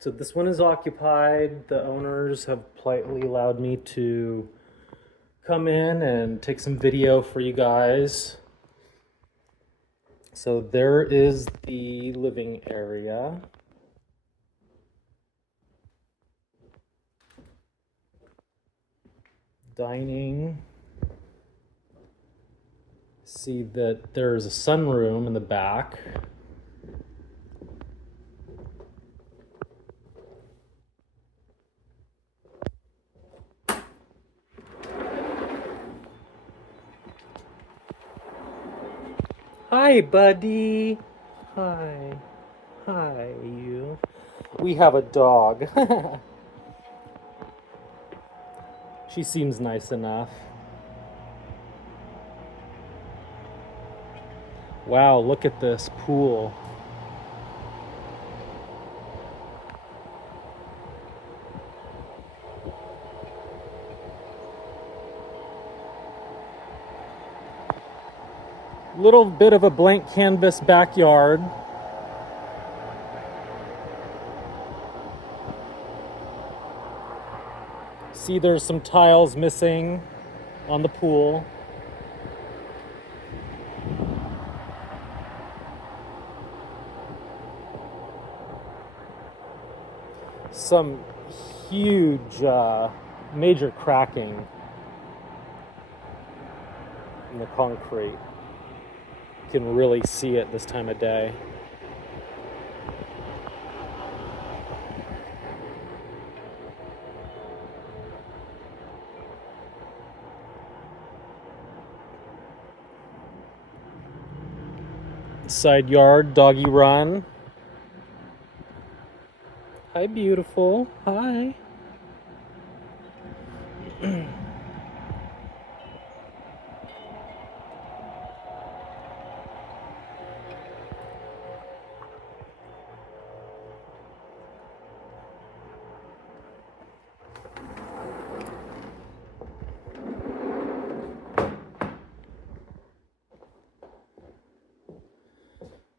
So this one is occupied. The owners have politely allowed me to come in and take some video for you guys. So there is the living area. Dining. See that there's a sunroom in the back. Hi, buddy. Hi. Hi, you. We have a dog. She seems nice enough. Wow, look at this pool. Little bit of a blank canvas backyard. See, there's some tiles missing on the pool. Some huge, major cracking in the concrete. You can really see it this time of day. Side yard, doggy run. Hi, beautiful. Hi.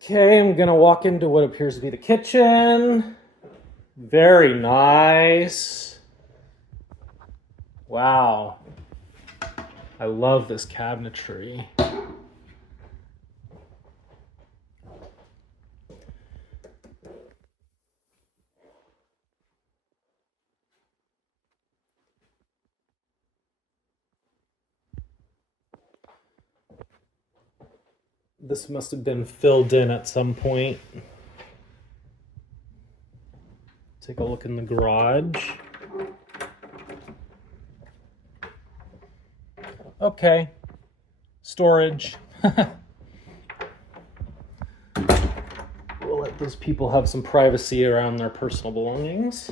Okay, I'm gonna walk into what appears to be the kitchen. Very nice. Wow. I love this cabinetry. This must have been filled in at some point. Take a look in the garage. Okay, storage. We'll let those people have some privacy around their personal belongings.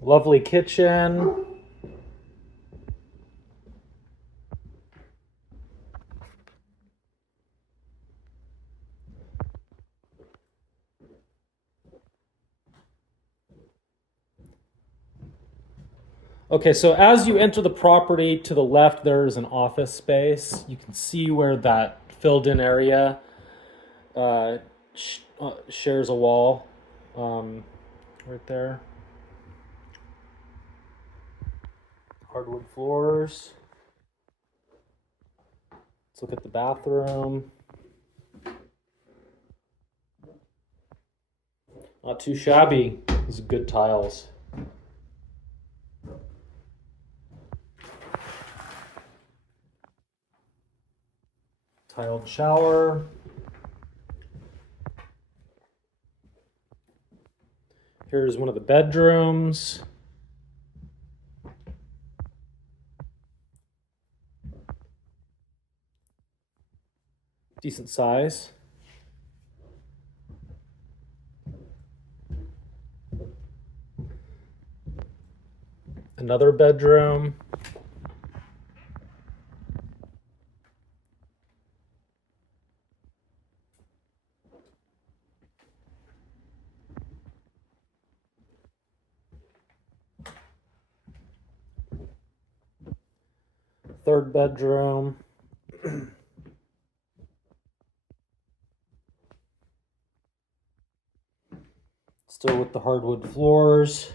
Lovely kitchen. Okay, so as you enter the property, to the left there's an office space. You can see where that filled in area shares a wall right there. Hardwood floors. Let's look at the bathroom. Not too shabby. These are good tiles. Tiled shower. Here's one of the bedrooms. Decent size. Another bedroom. Third bedroom. Still with the hardwood floors.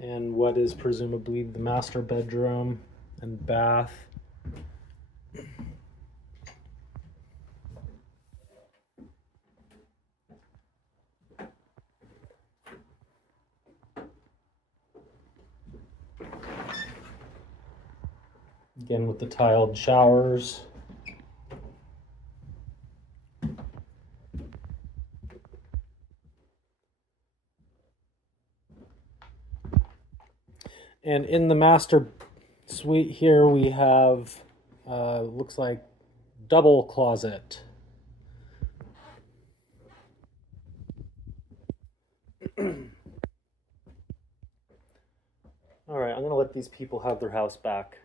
And what is presumably the master bedroom and bath. Again with the tiled showers. And in the master suite here we have, looks like double closet. All right, I'm gonna let these people have their house back.